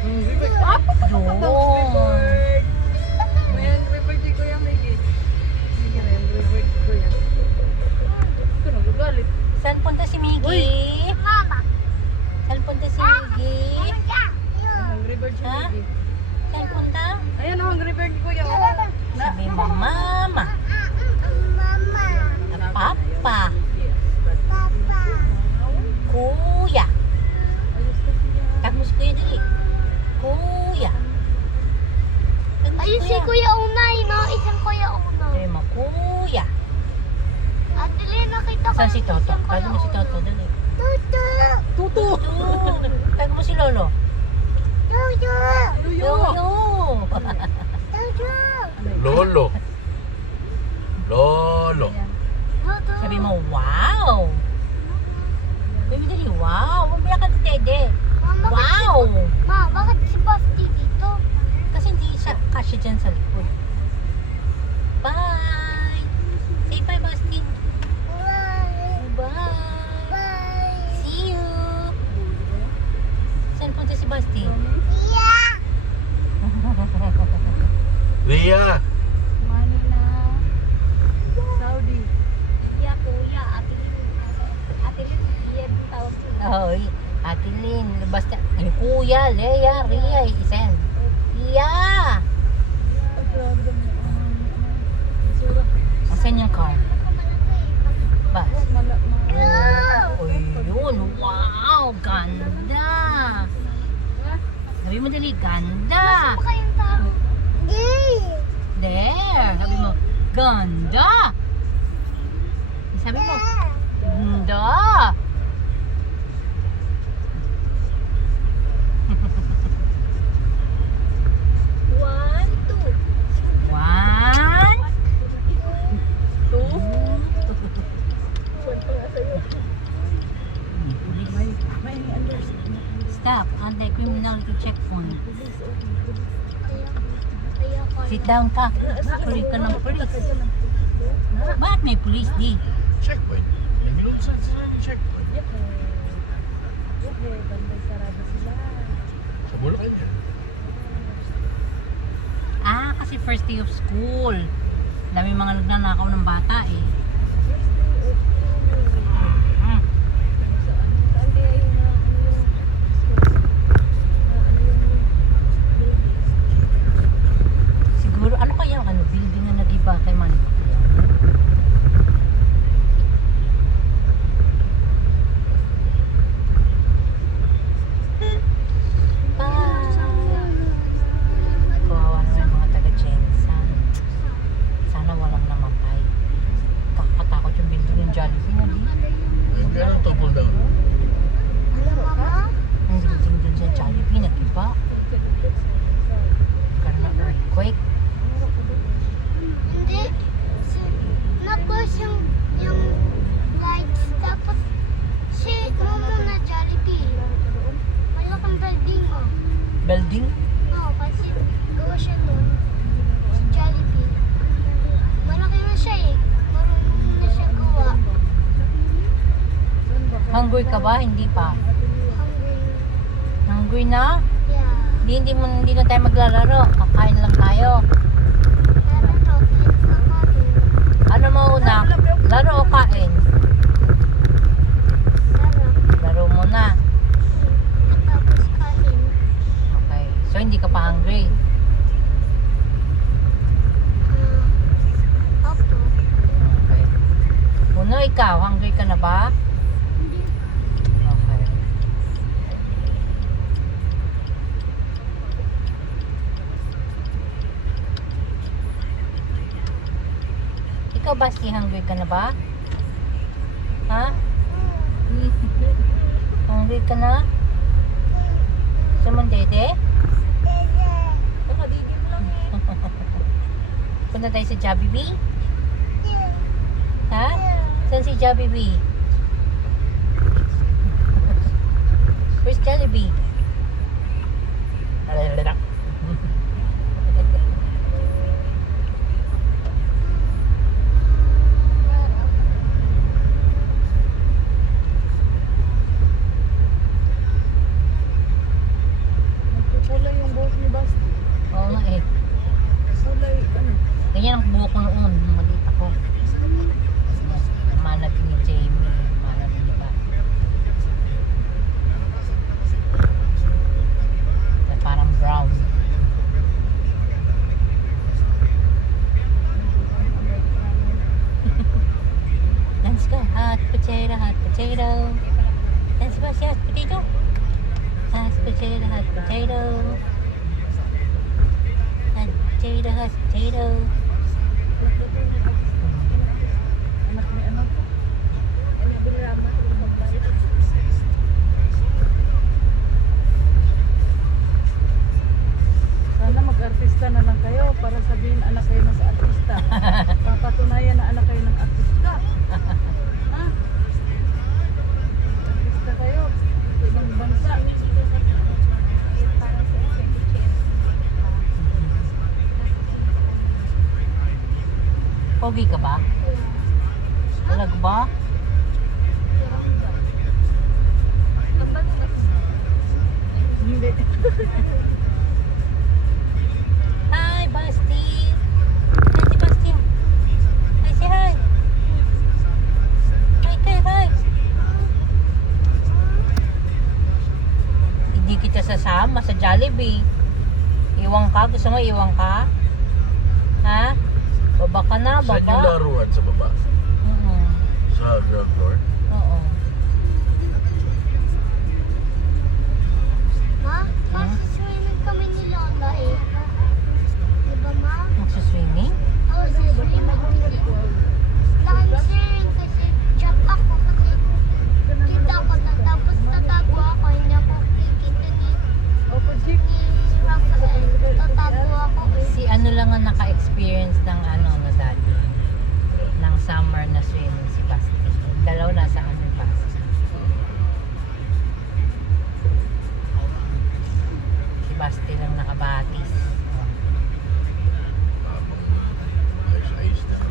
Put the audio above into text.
Hungry bird. Doon. May hungry bird di Kuya Miggy. Miggy na hungry bird di Kuya. Ito nagagalit. Saan punta si Miggy? Saan punta si Miggy? Hungry bird si Ha? Miggy. Saan punta? Ayan ang hungry bird ni Kuya. Sabi mo, Mama. At Papa. Kuya. Tag mo si Kuya dali. Kuya. Tag mo si Ayun si Kuya Unay, no? Isang Kuya Unay. Sabi mo, Kuya. At dali, nakita ko. Saan si Toto? isang Tag mo si Kuya Toto dali. Tutu! Tutu. Tutu. Tag mo si Lolo. Tutu! Luyo. Lolo. Tutu! Lolo. Lolo. Tutu! Sabi mo, wow. Sabi mo dali, wow. Mamaya ka ng dede. Mama, Wow. Ma, bakit si Basti dito? Kasi hindi siya kasya dyan sa likod. Bye. Say bye, Basti. Bye! Bye. Bye! See you. Saan punta si Basti? Yeah! Ria. Manila. Saudi. Yeah, Kuya. Ate Lin, yan ang tawag ko. Oh, Ate Lynn. Basta, ay, Kuya, Leia, Ria, Isen. Iya. Ay, grabe dami. Isura. Asan yung car? Bus. Wow! Uy, yun. Wow, ganda. Sabi mo dali, ganda. Ano kayong tao? Gay! There. Sabi mo, ganda. Sabi mo, ganda. One, two. One, two. May understand. Stop. Anti-criminality checkpoint. Kaya ko. Sit down ka. Huli ka ng police. Bakit may police di? Checkpoint. May minulusan sila ng checkpoint. Banday sarado sila. Sa Bulacan yan. Ah, kasi first day of school. Dami mga nagnanakaw ng bata eh. Mm. Saan kaya yung Siguro, ano kaya ang building na nag-iba kay man? Kawawa naman yung mga taga-Jensan. Sana walang namatay. Kakatakot yung building ng Jollibee na di. Hindi na topple down. Yung building dun sa Jollibee nag-iba. Nagkaroon ng earthquake. Hindi. Nag-push yung lights. Tapos si Momo na Jollibee. Malaking building mo. Building? Oo, kasi gawa siya doon. Si Jollibee. Malaki na siya eh. Marunong na siya gawa. Hungry ka ba? Hindi pa. Hungry. Hungry na? Yeah. Hindi na tayo maglalaro. Kakain lang tayo. Meron chocolate na kami. Ano mauna? Laro o kain? Sarap. Laro muna. Tapos kain. Okay. So hindi ka pa hungry? Opo. Okay. Una ikaw, hungry ka na ba? Hindi. Okay. Ikaw, Basti, hungry ka na ba? Ha? Hungry ka na? Gusto mong dede? Kakadidi mo lang eh. Punta tayo sa Jollibee? Ha? Saan si Jollibee? Where's Jollibee? potato, hot potato. Hot potato, hot potato. Anak ni ano to? Sana mag-artista na lang kayo para sabihin anak kayo na sa artista. Papatunayan na anak kayo ng artista. Ha? Artista kayo. Sa ibang bansa. Pogi ka ba? Talag ba? Hindi. Hi, Basti! Hi, si Basti! Hi, say hi! Hi, hi! Hindi kita sasama sa Jollibee. Iwang ka? Gusto mo iwang ka? Ha? Baba ka na, Saan yung baba. laruan sa baba? Mhm. Sa ground floor?